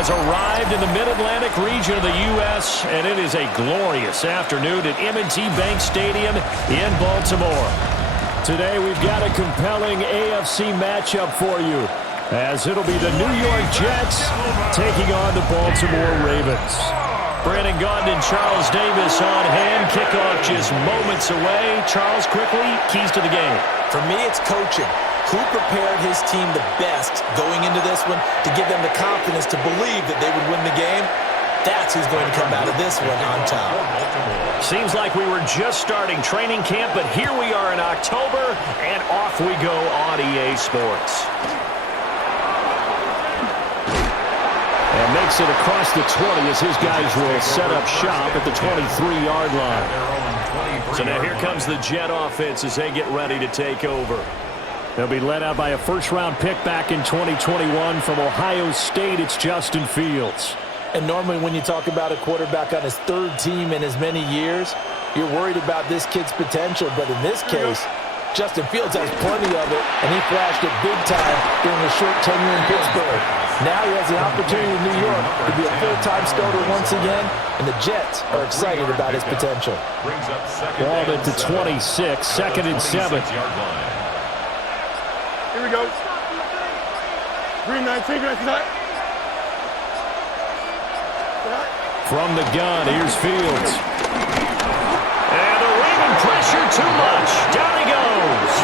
has arrived in the Mid-Atlantic region of the U.S., and it is a glorious afternoon at M&T Bank Stadium in Baltimore. Today we've got a compelling AFC matchup for you, as it'll be the New York Jets taking on the Baltimore Ravens. Brandon Gaudin and Charles Davis on hand. Kickoff just moments away. Charles, quickly, keys to the game. For me, it's coaching. Who prepared his team the best going into this one to give them the confidence to believe that they would win the game? That's who's going to come out of this one on top. Seems like we were just starting training camp, but here we are in October, and off we go on EA Sports. And makes it across the 20 as his guys will set up shop at the 23-yard line. So now here comes the Jet offense as they get ready to take over. They'll be led out by a first-round pick back in 2021 from Ohio State. It's Justin Fields. And normally when you talk about a quarterback on his third team in as many years, you're worried about this kid's potential. But in this case, Justin Fields has plenty of it, and he flashed it big time during a short tenure in Pittsburgh. Now he has the opportunity in New York to be a full-time starter once again, and the Jets are excited about his potential. Ball at the 26, 2nd and 7. Here we go. Green 19, green 19. From the gun, here's Fields. And the Raven pressure too much. Down he goes.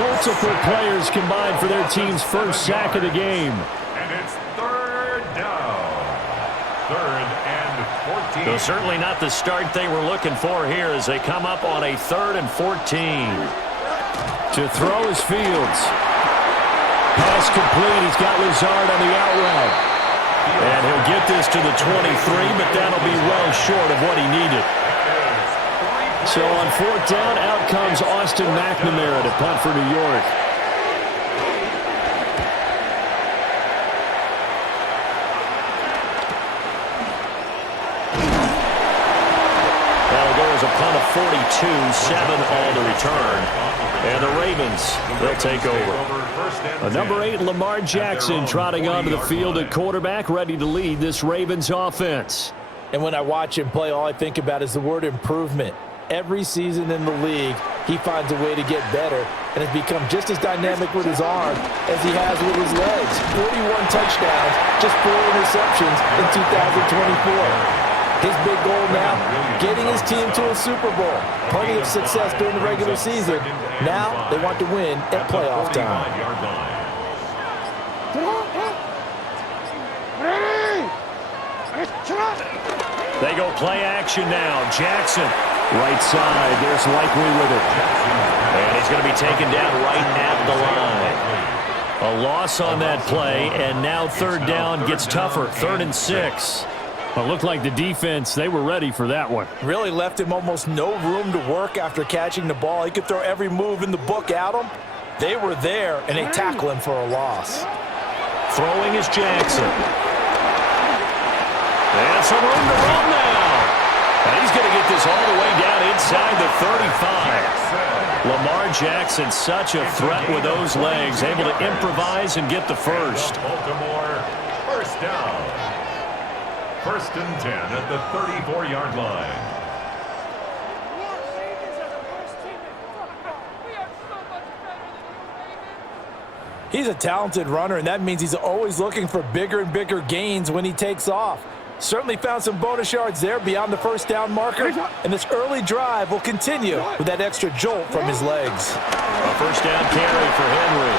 Multiple players combined for their team's first sack of the game. And it's 3rd down. 3rd and 14. So certainly not the start they were looking for here as they come up on a 3rd and 14. To throw is Fields. Pass complete. He's got Lazard on the out route. And he'll get this to the 23, but that'll be well short of what he needed. So on 4th down, out comes Austin McNamara to punt for New York. That'll go as a punt of 42, 7 all to return. And the Ravens, they'll take over. Number 8, Lamar Jackson, trotting onto the field at quarterback, ready to lead this Ravens offense. And when I watch him play, all I think about is the word improvement. Every season in the league, he finds a way to get better and has become just as dynamic with his arm as he has with his legs. 41 touchdowns, just 4 interceptions in 2024. His big goal now, getting his team to a Super Bowl. Plenty of success during the regular season. Now they want to win at playoff time. They go play action now. Jackson, right side. There's Likely with it. And he's going to be taken down right at the line. A loss on that play, and now 3rd down gets tougher. 3rd and 6. It looked like the defense, they were ready for that one. Really left him almost no room to work after catching the ball. He could throw every move in the book at him. They were there, and they tackle him for a loss. Throwing is Jackson. And some room to run now. And he's going to get this all the way down inside the 35. Lamar Jackson, such a threat with those legs, able to improvise and get the first. Baltimore, 1st down. 1st and 10 at the 34-yard line. He's a talented runner, and that means he's always looking for bigger and bigger gains when he takes off. Certainly found some bonus yards there beyond the 1st down marker, and this early drive will continue with that extra jolt from his legs. A 1st down carry for Henry.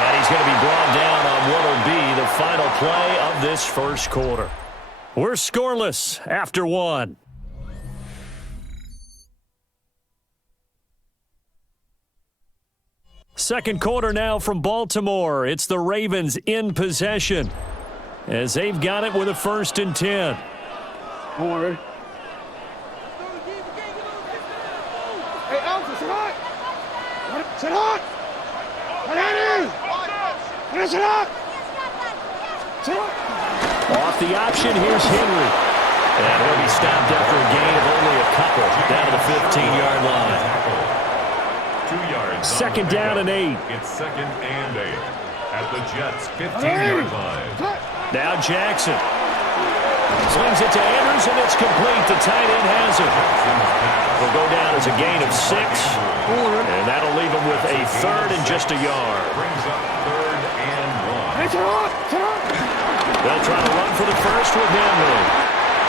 And he's going to be brought down on what will be the final play of this 1st quarter. We're scoreless after 1. Second quarter now from Baltimore. It's the Ravens in possession as they've got it with a 1st and 10. Don't worry. Hey, Alex, sit hot. Sit hot. Sit hot. Sit hot. Off the option, here's Henry. And he'll be stopped after a gain of only a couple down to the 15-yard line. 2 yards. 2nd down and 8. It's 2nd and 8 at the Jets' 15-yard line. Now Jackson. Slings it to Andrews, and it's complete. The tight end has it. Will go down as a gain of 6, and that'll leave him with a third and just a yard. Brings up 3rd and 1. They'll try to run for the first with Henry.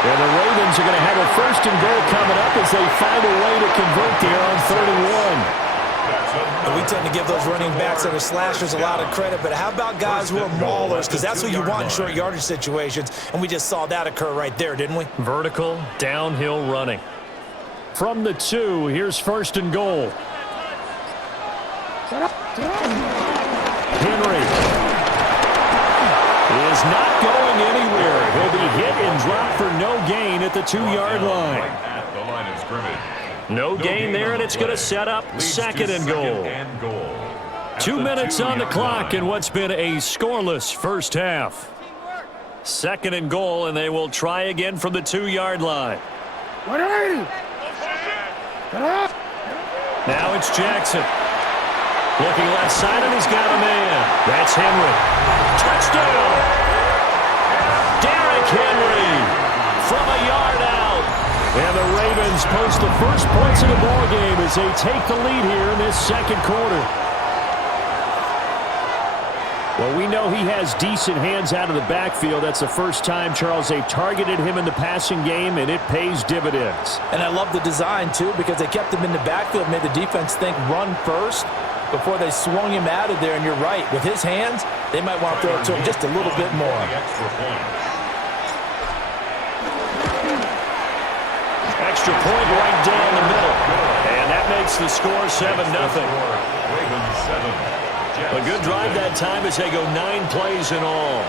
And the Ravens are going to have a 1st and goal coming up as they find a way to convert there on 3rd and 1. And we tend to give those running backs that are slashers a lot of credit, but how about guys who are maulers? Because that's what you want in short yardage situations, and we just saw that occur right there, didn't we? Vertical, downhill running. From the 2, here's 1st and goal. Henry is not going anywhere. He'll be hit and dropped for no gain at the 2-yard line. At the line of scrimmage. No gain there, and it's going to set up 2nd and goal. 2 minutes on the clock in what's been a scoreless first half. 2nd and goal, and they will try again from the 2-yard line. Now it's Jackson. Looking left side, and he's got a man. That's Henry. Touchdown! Derrick Henry from a yard out. And the Ravens post the first points of the ball game as they take the lead here in this 2nd quarter. Well, we know he has decent hands out of the backfield. That's the first time, Charles, they've targeted him in the passing game, and it pays dividends. And I love the design, too, because they kept him in the backfield, made the defense think run first before they swung him out of there. And you're right, with his hands, they might want to throw it to him just a little bit more. Extra point right down the middle. And that makes the score 7-0. A good drive that time as they go 9 plays in all.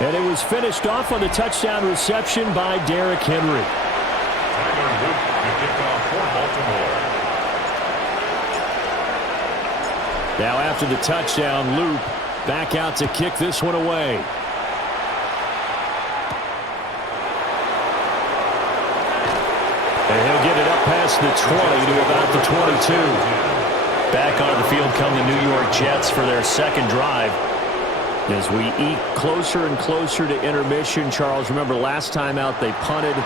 And it was finished off on the touchdown reception by Derrick Henry. Now after the touchdown, Loop back out to kick this one away. And he'll get it up past the 20 to about the 22. Back on the field come the New York Jets for their 2nd drive. As we eke closer and closer to intermission, Charles, remember last time out they punted.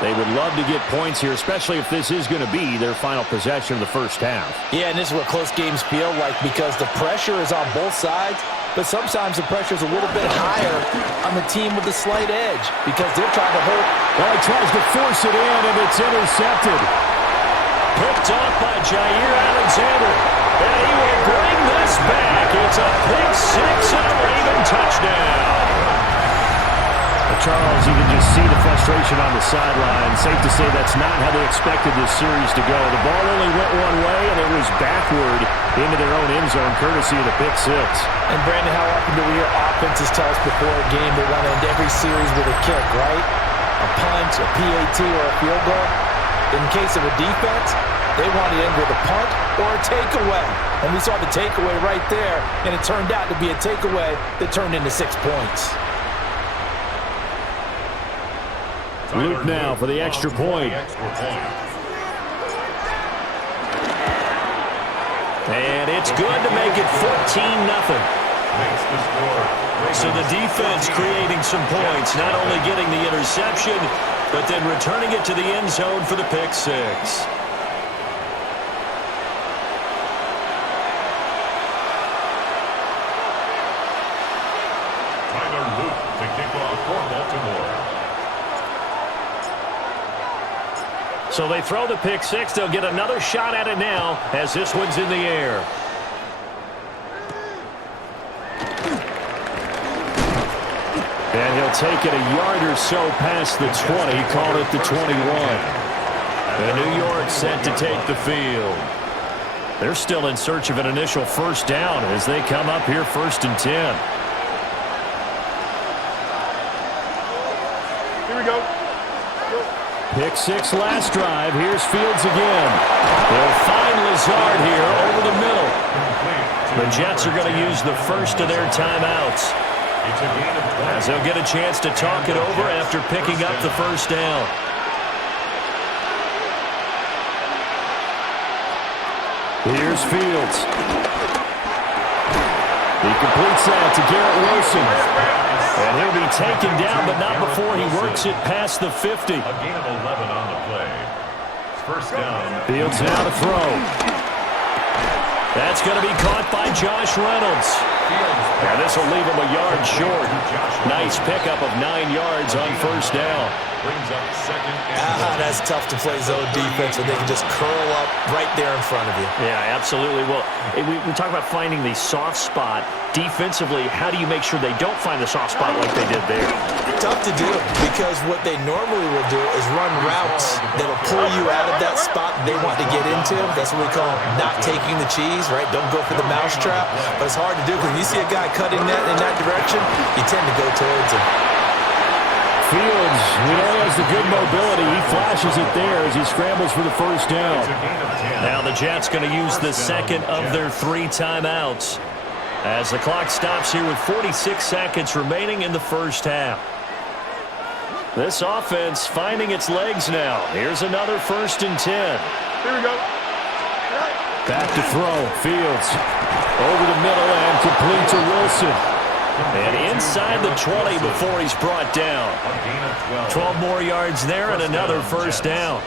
They would love to get points here, especially if this is going to be their final possession of the first half. Yeah, and this is what close games feel like because the pressure is on both sides, but sometimes the pressure is a little bit higher on the team with the slight edge because they're trying to hold. Well, he tries to force it in, and it's intercepted. Picked up by Jair Alexander, and he will bring this back. It's a pick 6 and a Raven touchdown. Charles, you can just see the frustration on the sideline. Safe to say that's not how they expected this series to go. The ball only went one way, and it was backward into their own end zone, courtesy of the pick 6. And, Brandon, how often do we hear offenses tell us before a game they want to end every series with a kick, right? A punt, a PAT, or a field goal. In case of a defense, they want to end with a punt or a takeaway. And we saw the takeaway right there, and it turned out to be a takeaway that turned into 6 points. Luke now for the extra point. And it's good to make it 14-0. So the defense creating some points, not only getting the interception, but then returning it to the end zone for the pick 6. To kick off for Baltimore. So they throw the pick 6. They'll get another shot at it now as this one's in the air. And he'll take it a yard or so past the 20, call it the 21. And New York set to take the field. They're still in search of an initial first down as they come up here 1st and 10. Here we go. Pick 6 last drive. Here's Fields again. They'll find Lazard here over the middle. The Jets are going to use the first of their timeouts, as they'll get a chance to talk it over after picking up the first down. Here's Fields. He completes that to Garrett Wilson. And he'll be taken down, but not before he works it past the 50. A gain of 11 on the play. First down. Fields now to throw. That's going to be caught by Josh Reynolds. Now this will leave him a yard short. Nice pickup of 9 yards on first down. Brings up second. That's tough to play zone defense when they can just curl up right there in front of you. Yeah, absolutely. Well, we talk about finding the soft spot. Defensively, how do you make sure they don't find the soft spot like they did there? Tough to do because what they normally will do is run routes that'll pull you out of that spot they want to get into. That's what we call not taking the cheese, right? Don't go for the mousetrap. But it's hard to do because when you see a guy cutting that in that direction, you tend to go towards him. Fields, has the good mobility. He flashes it there as he scrambles for the first down. Now the Jets going to use the second of their 3 timeouts as the clock stops here with 46 seconds remaining in the first half. This offense finding its legs now. Here's another 1st and 10. Here we go. Back to throw. Fields over the middle and complete to Wilson. And inside the 20 before he's brought down. 12 more yards there and another first down.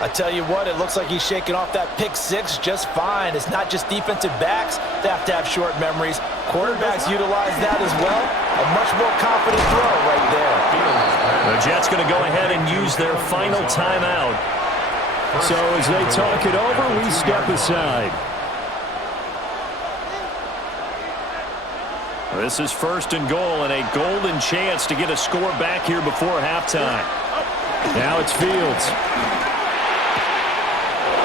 I tell you what, it looks like he's shaking off that pick 6 just fine. It's not just defensive backs that have to have short memories. Quarterbacks utilize that as well. A much more confident throw right there. The Jets going to go ahead and use their final timeout. So as they talk it over, we step aside. This is 1st and goal and a golden chance to get a score back here before halftime. Now it's Fields.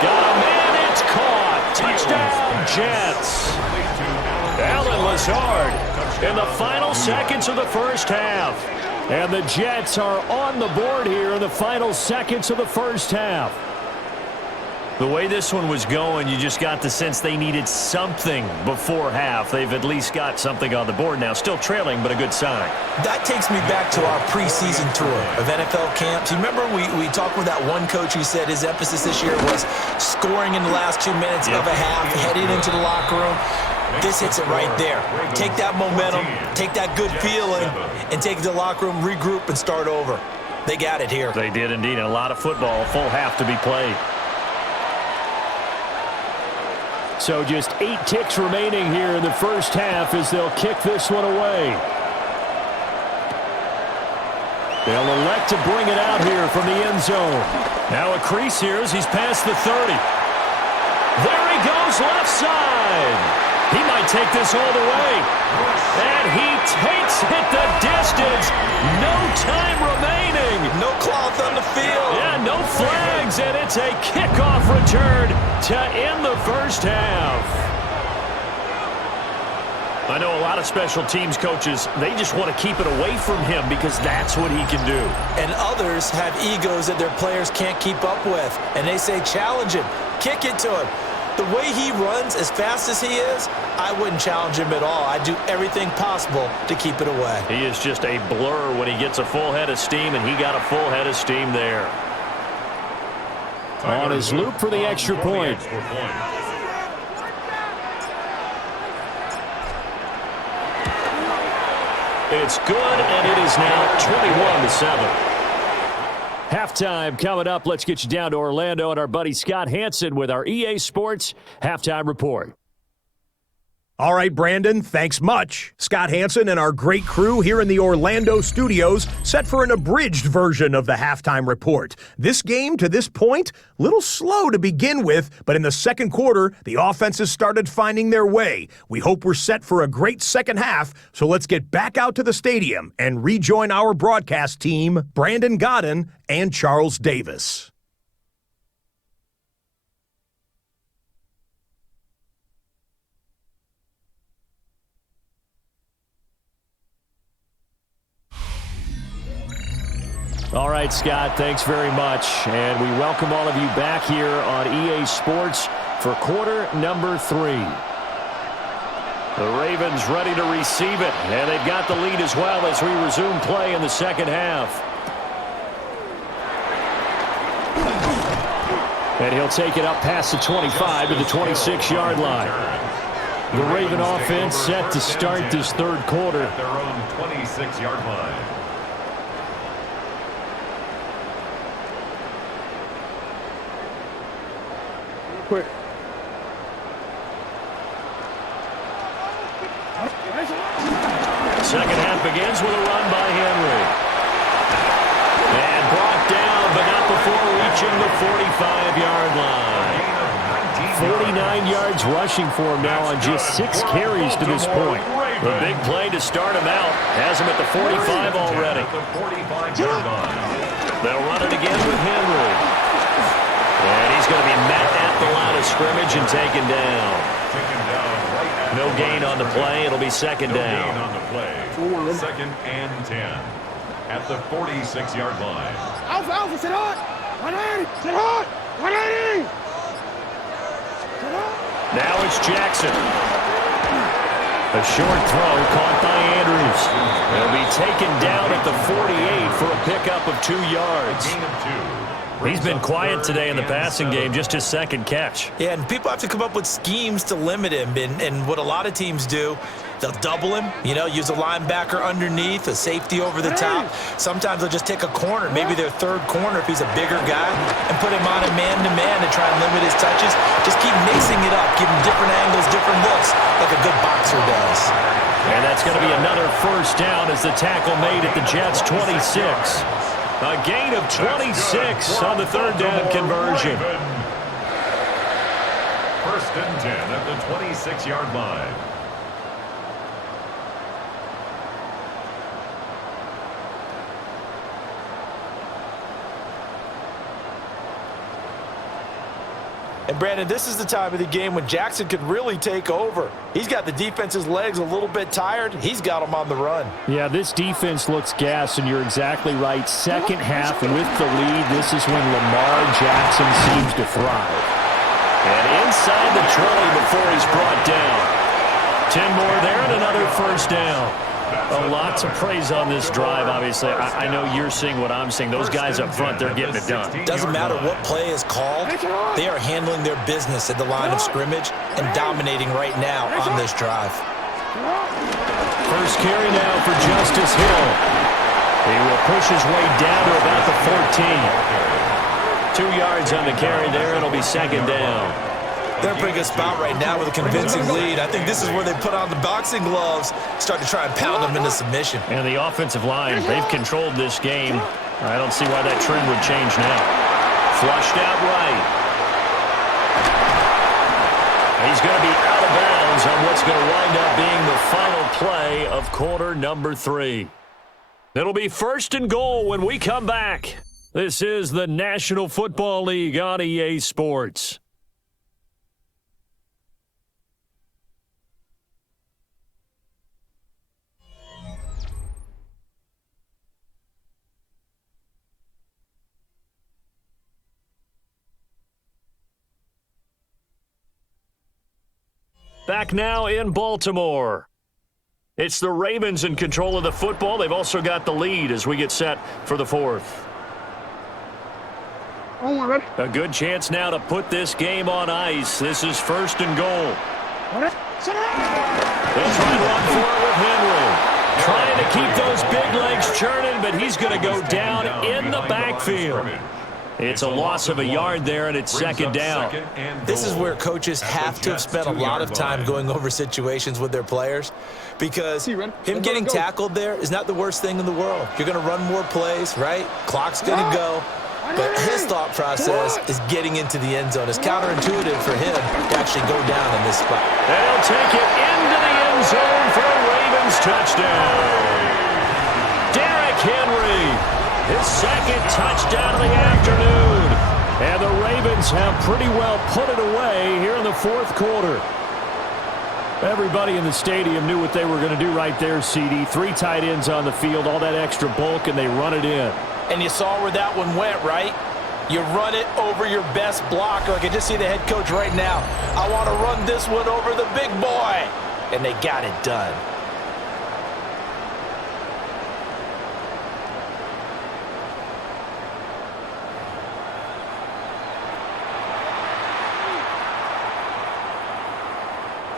Got a man, it's caught. Touchdown, Jets. Allen Lazard in the final seconds of the first half. And the Jets are on the board here in the final seconds of the first half. The way this one was going, you just got the sense they needed something before half. They've at least got something on the board now. Still trailing, but a good sign. That takes me back to our preseason tour of NFL camps. You remember we talked with that one coach who said his emphasis this year was scoring in the last 2 minutes of a half, heading into the locker room. This hits it right there. Take that momentum, take that good feeling, and take it to the locker room, regroup, and start over. They got it here. They did indeed. And a lot of football, full half to be played. So just 8 ticks remaining here in the first half as they'll kick this one away. They'll elect to bring it out here from the end zone. Now a crease here as he's past the 30. There he goes left side. He might take this all the way. And he takes it the distance. No time remaining. No cloth on the field. Yeah, no flags, and it's a kickoff return to end the first half. I know a lot of special teams coaches, they just want to keep it away from him because that's what he can do. And others have egos that their players can't keep up with. And they say, challenge him, kick it to him. The way he runs as fast as he is, I wouldn't challenge him at all. I'd do everything possible to keep it away. He is just a blur when he gets a full head of steam, and he got a full head of steam there. On his loop for the extra point. It's good, and it is now 21-7. Halftime coming up. Let's get you down to Orlando and our buddy Scott Hanson with our EA Sports Halftime Report. All right, Brandon, thanks much. Scott Hanson and our great crew here in the Orlando studios set for an abridged version of the halftime report. This game, to this point, a little slow to begin with, but in the second quarter, the offenses started finding their way. We hope we're set for a great second half, so let's get back out to the stadium and rejoin our broadcast team, Brandon Godden and Charles Davis. All right, Scott, thanks very much. And we welcome all of you back here on EA Sports for quarter number 3. The Ravens ready to receive it, and they've got the lead as well as we resume play in the second half. And he'll take it up past the 25 to the 26-yard line. The Raven offense set to start this third quarter. At their own 26-yard line. Quick. Second half begins with a run by Henry. And brought down, but not before reaching the 45-yard line. 49 yards rushing for him now on just 6 carries to this point. The big play to start him out has him at the 45 already. They'll run it again with Henry. And he's going to be met at the line of scrimmage and taken down. No gain on the play. It'll be second down. On the play. Second and 10 at the 46-yard line. Alpha, sit hot. 180, sit hot. 180. Now it's Jackson. A short throw caught by Andrews. He'll be taken down at the 48 for a pickup of 2 yards. Gain of 2. He's been quiet today in the passing game, just his second catch. Yeah, and people have to come up with schemes to limit him. And what a lot of teams do, they'll double him, use a linebacker underneath, a safety over the top. Sometimes they'll just take a corner, maybe their third corner if he's a bigger guy, and put him on a man-to-man to try and limit his touches. Just keep mixing it up, give him different angles, different looks, like a good boxer does. And that's going to be another first down as the tackle made at the Jets' 26. A gain of 26 on the third down conversion. First and 10 at the 26-yard line. And Brandon, this is the time of the game when Jackson could really take over. He's got the defense's legs a little bit tired. He's got them on the run. Yeah, this defense looks gassed, and you're exactly right. Second half with the lead, this is when Lamar Jackson seems to thrive. And inside the 20 before he's brought down. 10 more there and another first down. A lot to praise on this drive, obviously. I know you're seeing what I'm seeing. Those guys up front, they're getting it done. Doesn't matter what play is called. They are handling their business at the line of scrimmage and dominating right now on this drive. First carry now for Justice Hill. He will push his way down to about the 14. 2 yards on the carry there. It'll be second down. They're in a pretty good spot right now with a convincing lead. I think this is where they put on the boxing gloves, start to try and pound them into submission. And the offensive line, they've controlled this game. I don't see why that trend would change now. Flushed out right. He's going to be out of bounds on what's going to wind up being the final play of quarter number 3. It'll be first and goal when we come back. This is the National Football League on EA Sports. Back now in Baltimore. It's the Ravens in control of the football. They've also got the lead as we get set for the fourth. A good chance now to put this game on ice. This is first and goal. They'll try and run for it with Henry. Trying to keep those big legs churning, but he's going to go down in the backfield. It's a loss of a yard there, and it's second down. This is where coaches have to have spent a lot of time going over situations with their players, because him getting tackled there is not the worst thing in the world. You're going to run more plays, right? Clock's going to go. But his thought process is getting into the end zone. It's counterintuitive for him to actually go down in this spot. And he'll take it into the end zone for a Ravens touchdown. Derrick Henry. His second touchdown of the afternoon. And the Ravens have pretty well put it away here in the fourth quarter. Everybody in the stadium knew what they were going to do right there, CD. 3 tight ends on the field, all that extra bulk, and they run it in. And you saw where that one went, right? You run it over your best blocker. I can just see the head coach right now. I want to run this one over the big boy. And they got it done.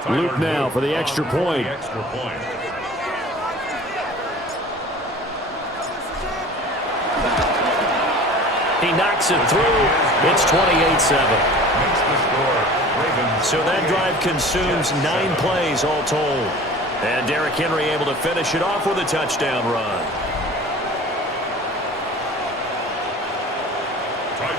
Luke now for the extra point. He knocks it through. It's 28-7. So that drive consumes 9 plays all told. And Derrick Henry able to finish it off with a touchdown run.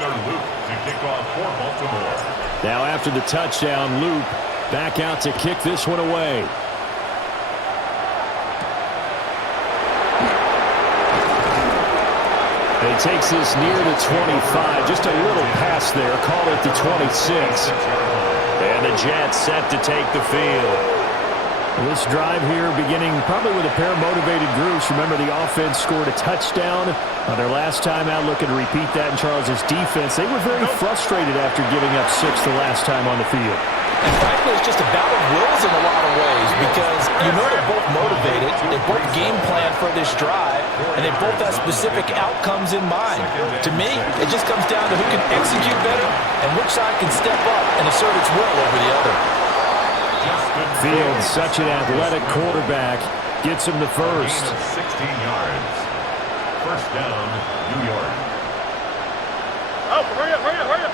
Luke to kick off for Baltimore. Now after the touchdown, Luke back out to kick this one away. He takes this near the 25. Just a little pass there. Call it the 26. And the Jets set to take the field. This drive here beginning probably with a pair of motivated groups. Remember, the offense scored a touchdown on their last time out. Looking to repeat that in Charles's defense. They were very frustrated after giving up 6 the last time on the field. And frankly, it's just a battle of wills in a lot of ways because you know they're both motivated. They both game plan for this drive, and they both have specific outcomes in mind. To me, it just comes down to who can execute better and which side can step up and assert its will over the other. Fields, such an athletic quarterback, gets him the first. 16 yards. First down, New York. Oh, hurry up, hurry up, hurry up.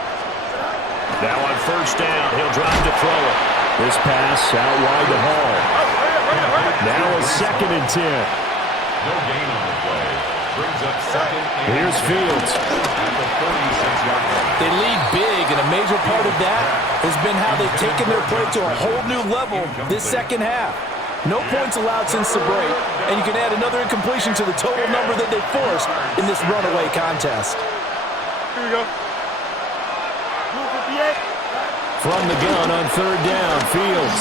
Now on first down, he'll drive to throw it. This pass out wide to Hall. Now a 2nd and 10. No gain on the play. Brings up 2nd. Here's Fields. At the 46-yard line. They lead big, and a major part of that has been how they've taken their play to a whole new level this second half. No points allowed since the break, and you can add another incompletion to the total number that they forced in this runaway contest. Here we go. From the gun on third down, Fields.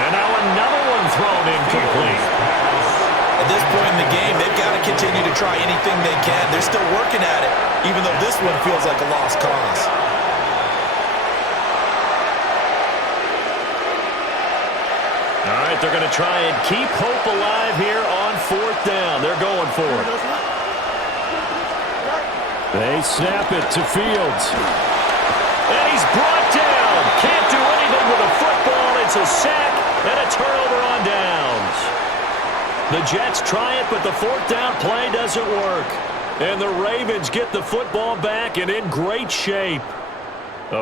And now another one thrown incomplete. At this point in the game, they've got to continue to try anything they can. They're still working at it, even though this one feels like a lost cause. All right, they're going to try and keep hope alive here on fourth down. They're going for it. They snap it to Fields. And he's brought down. Can't do anything with a football. It's a sack and a turnover on downs. The Jets try it, but the fourth down play doesn't work. And the Ravens get the football back and in great shape.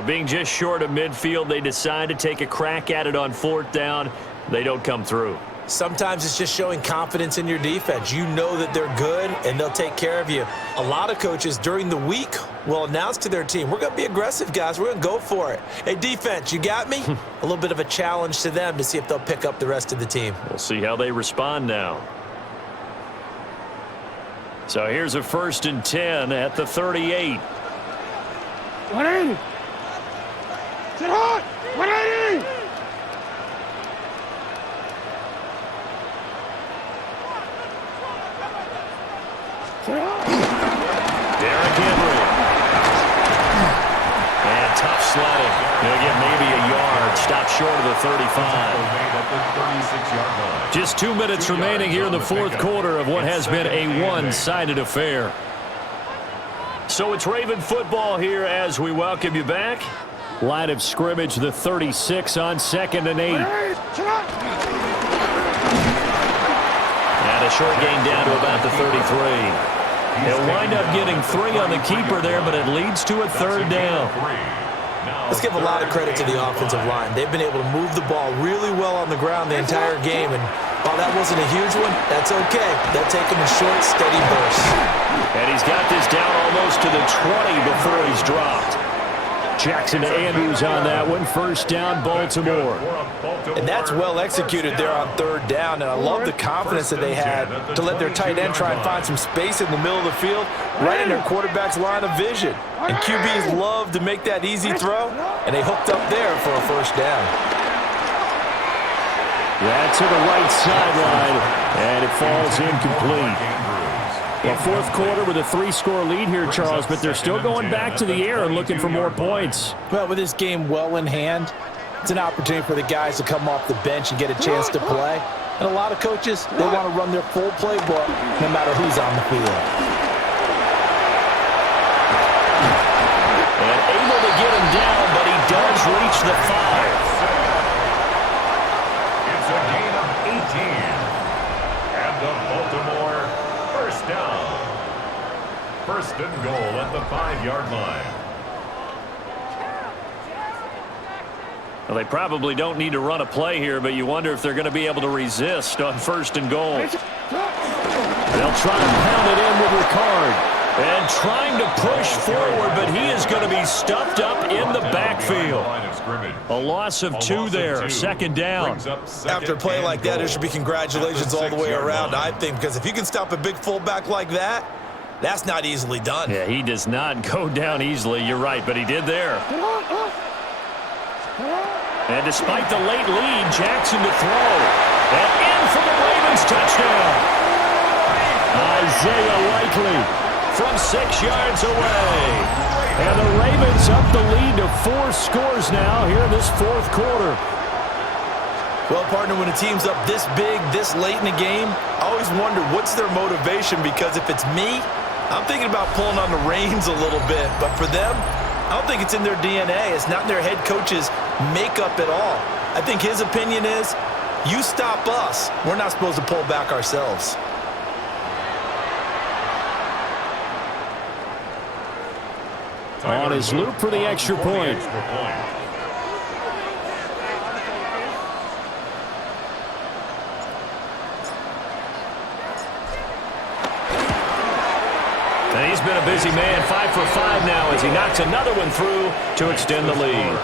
Being just short of midfield, they decide to take a crack at it on fourth down. They don't come through. Sometimes it's just showing confidence in your defense. You know that they're good, and they'll take care of you. A lot of coaches during the week will announce to their team, we're going to be aggressive, guys. We're going to go for it. Hey, defense, you got me? A little bit of a challenge to them to see if they'll pick up the rest of the team. We'll see how they respond now. So here's a 1st and 10 at the 38. 180. Sit hard. 180. Derrick Henry. And tough sledding. He'll get maybe a yard. Stop short of the 35. Just 2 minutes remaining here in the fourth quarter of what has been a one-sided affair. So it's Raven football here as we welcome you back. Line of scrimmage, the 36 on 2nd and 8. And a short gain down to about the 33. They'll wind up getting 3 on the keeper there, but it leads to a 3rd down. Let's give a lot of credit to the offensive line. They've been able to move the ball really well on the ground the entire game, and while that wasn't a huge one, that's okay. They'll take them in short, steady bursts. And he's got this down almost to the 20 before he's dropped. Jackson to Andrews on that one. 1st down, Baltimore. And that's well executed there on 3rd down, and I love the confidence that they had to let their tight end try and find some space in the middle of the field, right in their quarterback's line of vision. And QBs love to make that easy throw, and they hooked up there for a 1st down. Yeah, to the right sideline, and it falls incomplete. Well, fourth quarter with a 3-score lead here, Charles, but they're still going back to the air and looking for more points. Well, with this game well in hand, it's an opportunity for the guys to come off the bench and get a chance to play. And a lot of coaches, they want to run their full playbook no matter who's on the field. And able to get him down, but he does reach the 5. first and goal at the 5-yard line. Well, they probably don't need to run a play here, but you wonder if they're going to be able to resist on first and goal. They'll try to pound it in with Ricard. And trying to push forward, but he is going to be stuffed up in the backfield. A loss of 2 there, second down. After a play like that, there should be congratulations all the way around, I think, because if you can stop a big fullback like that, that's not easily done. Yeah, he does not go down easily, you're right, but he did there. And despite the late lead, Jackson to throw. And in for the Ravens touchdown. Isaiah Likely from 6 yards away. And the Ravens up the lead to 4 scores now here in this fourth quarter. Well, partner, when a team's up this big, this late in the game, I always wonder what's their motivation, because if it's me, I'm thinking about pulling on the reins a little bit. But for them, I don't think it's in their DNA. It's not in their head coach's makeup at all. I think his opinion is, you stop us, we're not supposed to pull back ourselves. On his loop for the extra point. And he's been a busy man, 5 for 5 now as he knocks another one through to extend the lead.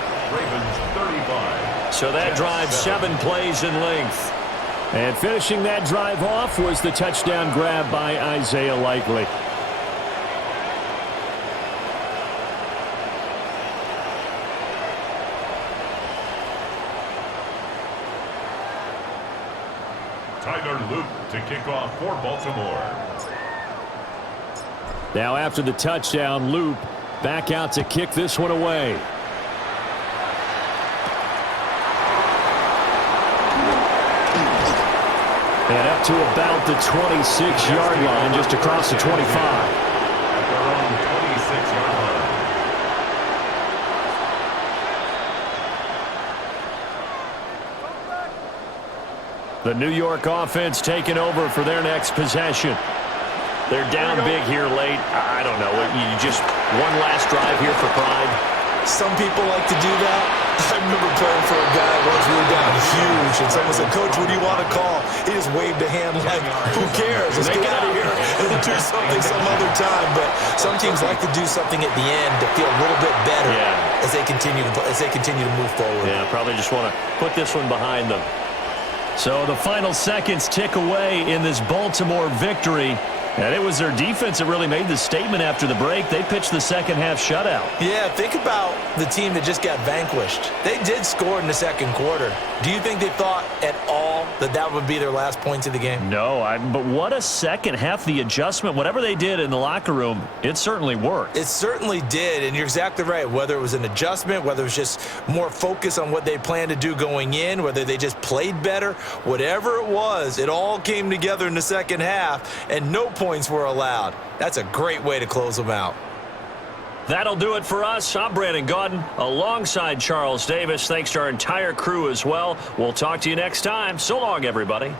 So that drive 7 plays in length. And finishing that drive off was the touchdown grab by Isaiah Likely. Loop to kick off for Baltimore. Now after the touchdown, Loop back out to kick this one away. And up to about the 26-yard line, just across the 25. At their own 26-yard line. The New York offense taking over for their next possession. They're down big here late. I don't know. You just one last drive here for pride. Some people like to do that. I remember playing for a guy once we were down huge, and someone said, "Coach, what do you want to call?" He just waved a hand like, "Who cares? Let's get out of here and do something some other time." But some teams like to do something at the end to feel a little bit better as they continue to move forward. Yeah, probably just want to put this one behind them. So the final seconds tick away in this Baltimore victory. And it was their defense that really made the statement after the break. They pitched the second half shutout. Yeah, think about the team that just got vanquished. They did score in the second quarter. Do you think they thought at all that that would be their last points of the game? No, but what a second half. The adjustment, whatever they did in the locker room, it certainly worked. It certainly did, and you're exactly right. Whether it was an adjustment, whether it was just more focus on what they planned to do going in, whether they just played better, whatever it was, it all came together in the second half, and no points were allowed. That's a great way to close them out. That'll do it for us. I'm Brandon Gaudin alongside Charles Davis. Thanks to our entire crew as well. We'll talk to you next time. So long, everybody.